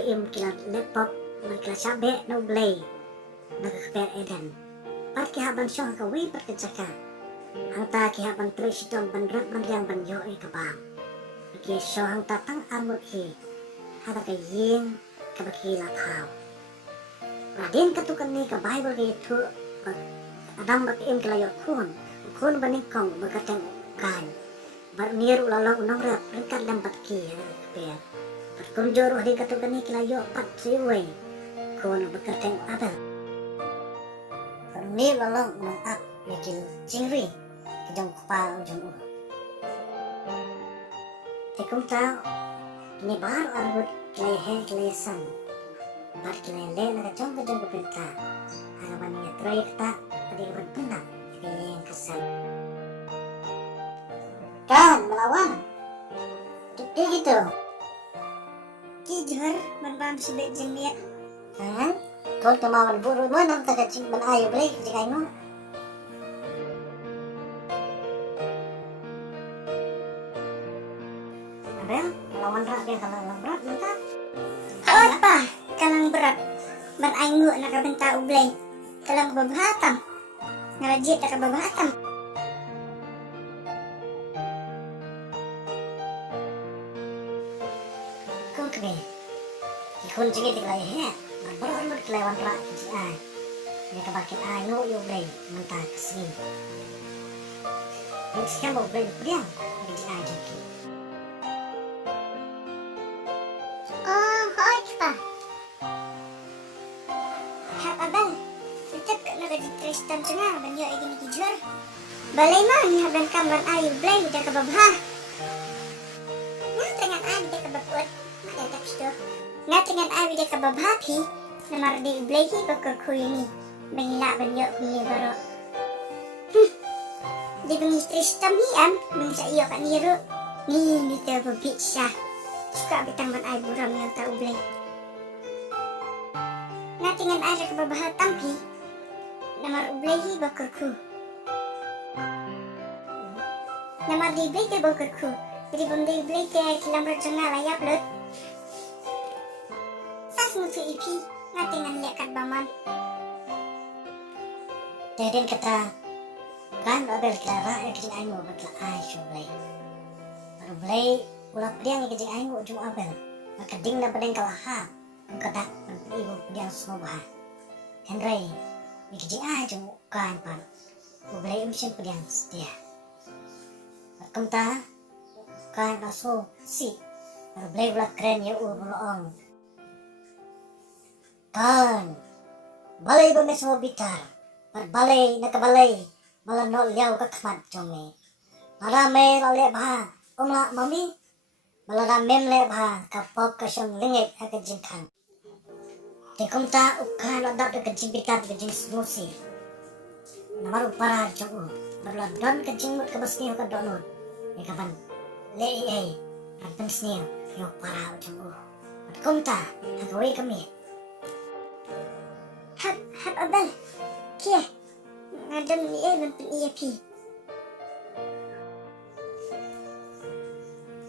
im kila laptop kila sabe no blay nagkakper edan pat kihaban siya kawi pat kitsaka ang ta kihaban tres itong bandrat mandiang banyo ay kabang kaya siya ang tatang amot hi hata kayin kabakila tao radin katukan ni ka Bible kaya ito adam im kila yuk kun banikong bagatang kan bar niru lalang unang rap ringkat lambat ki per kun joro di katukan ni kila yuk pat siway kun bagatang abel ni lalang unang ap yakin jingri kejong kepal ujung tekum tau ni baru arbut kilai hen kilai san bar kilai le na kejong kepinta harapan ni troyek tak pada kapan penat yang kesal kan melawan dia gitu kijur berbam sebet jengbiak kan kalau kemauan buru mana tak kecil ayo beli jika ini Abel melawan rak dia kalau berat entah apa kalang berat berainggu nak benta ublay kalang babhatam ngarajit nak babhatam kau kene ikun cingit kelai he berat kelawan rak ai dia kebakin ai no yo blay mentah kesini ini sekarang mau blay dia jadi ai jadi Tristan cengar banyo ay ginikijur. Balay man ni hablan kamban ayo blay udah kababha. Ngatingan ay udah kababot. Madadak ito. Ngatingan ay udah kababha pi. Namar di blay hi bakor kuyuni. Bangila banyo kuyi baro. Di bangi Tristan hiam bang sa iyo kaniro. Ni dito babit siya. Suka bitang man ay buram yung tao blay. Ngatingan ay udah kababha tampi. Namar ublehi bakurku. Namar di blay ke bakurku. Jadi bunda blay ke kilamrat jengah layap lut. Sas mutu ipi ngatingan lekat baman. Teden kata kan abel klara ekin aingo batla ai sublay. Baru blay ulah pediang ke jeng aingo jum abel. Maka ding na pedeng kalaha. Kadak ibu pediang semua bah. Henry Ikji aja kan pan, ublay umsin pediang setia. Kumta kan aso si, ublay ulat keren ya uloong. Kan, balay ba may semua bitar, balay nakabalay, malanol yaw kakmat jome. Marame lale bah, umla mami, malaramem le bah, kapop kasyong lingit agajingkang. Tekum ta ukan adap de kecing bitar kecing smusi. Namar upara jong berla don kecing mut kebasni ka donut. Ya kapan le ai anten sni yo para jong Tekum ta hagawi kami. Hab abal. Kia. Ngadam ni ai ben iya pi.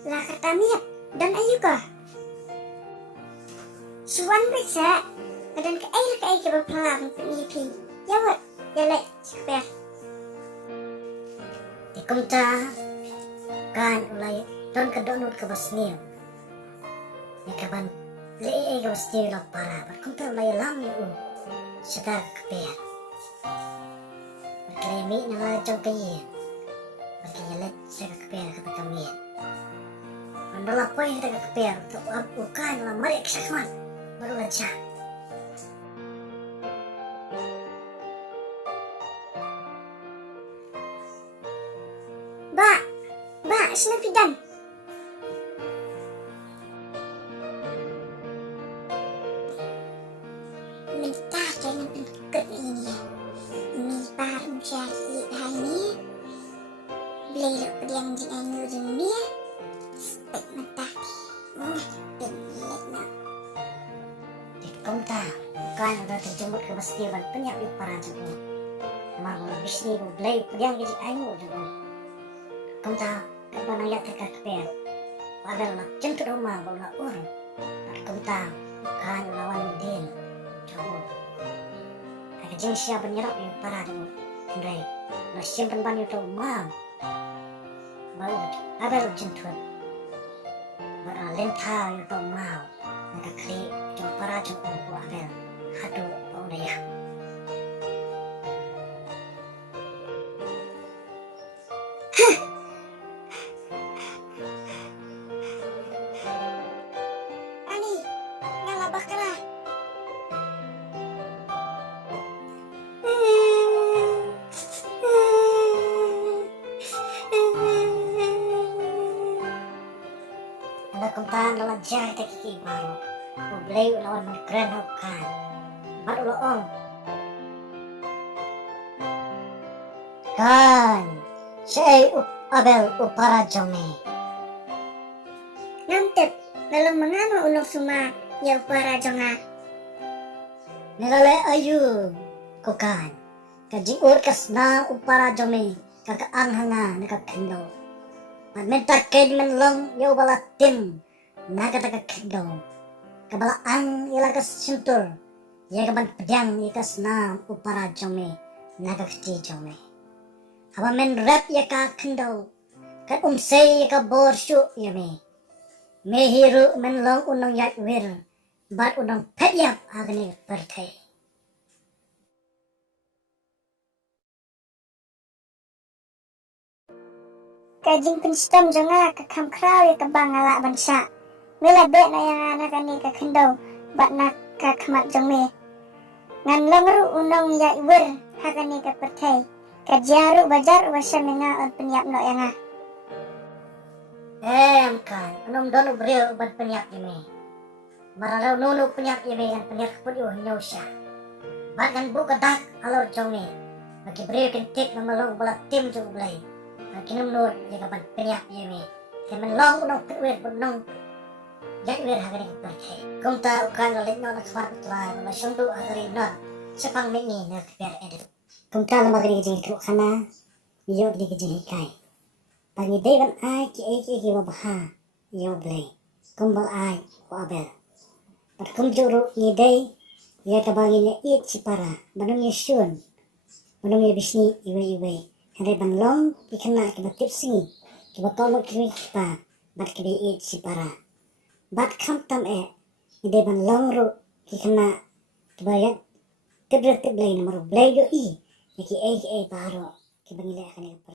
La katamiat dan ayuka. Suwan bisa dan ke air ke berpelang penipi. Ya wat, ya lek sekber. Tekum ta kan ulai don ke donut ke basni. Ya kapan le ai ke basni la para. Tekum ta ulai lam yo. Sedar keper. Berklemi nang jong kaye. Berkelet saya keper kata kami. Andala poin kita keper untuk bukan la mari kesakman. Baru aja. Ba, sinapidan. Mentah jangan pentkut ini. Ini parang siya hai ni. Beli pediang jeng ngurung ni. Spek mentah. Penlek nak. Kumta, kan udah terjemput ke bastion penyak di para jago. Mau bisnis boleh pediang jadi ayu jago. Kumta, kapan ayat terkakper. Walau nak jemput rumah bawa orang. Kumta, Kan lawan model. Coba. Kajeng siya banyarap yung para mo. Henry. Nasimpan ba niyo ito umam? Baud. Abel jentut. Lentah yung ito umam. Nakakali yung para yung upo Abel. Hado pa unaya. Ani, ngalabak ka na. Ada kuntahan lalajah kita kikibaro. Ublay lawan magkran kan. Ba't uloong? Kan. Siya ay Abel upara jome. Ngamtep, lalong mangama ulong suma, yaw para jonga. Nilale ayu. Kukan. Kajing urkas na upara jome. Kakaanghang nga nakakendo. Magmentak kayo man lang yaw balatim. Nakatakakendo. Kabalaan ilakas sintur. Yagaban pedyang ikas na upara jome. Nagakti jome. Haba men rep yaka kendo. Kat umsay yaka borsyo yame. Mehiru men lang unang yakwir. Bat unang pedyap agani pertay. Kajing penstom jonga kakam kraw ya kabang ala bansa. Mila bet na yang anak ani kakendo, bat na kakamat jongme. Ngan longru unong ya iwer hakani kapertay. Kajaru bajar wasa menga on penyap no yang Kan, anong doon ubriyo ubad penyak yame. Maralaw nuno penyak yame yan penyak kapulyo hinyaw siya. Bagan bukadak alor jome. Magibriyo kintik na malong balat tim jong ublay. Kinumnur yagaban penyak yame. Temen long unong pitwir bunong yakwir hagani kapertay. Kung ta ukan lalit no nakawar putwa wala syundu hagari no sa pangmingi na kaper edit. Kung ta lamagani kajing ikruk kana, iyo gini kajing hikay. Pangidayan ay ki wabaha, iyo blay. Kumbal ay o Abel. Pat kumjuro ngiday, iya kabangin niya it si para, manong niya syun. Manong niya bisni iway-iway. Handay banlong, ikana kibatip singi. Kibatong magkiwing pa, bat kibi it si para. Bat kamtam ngiday banlong ro, kikana kibayat. Tiblay na maro blay yo i. Yaki paro, kibangila ka niya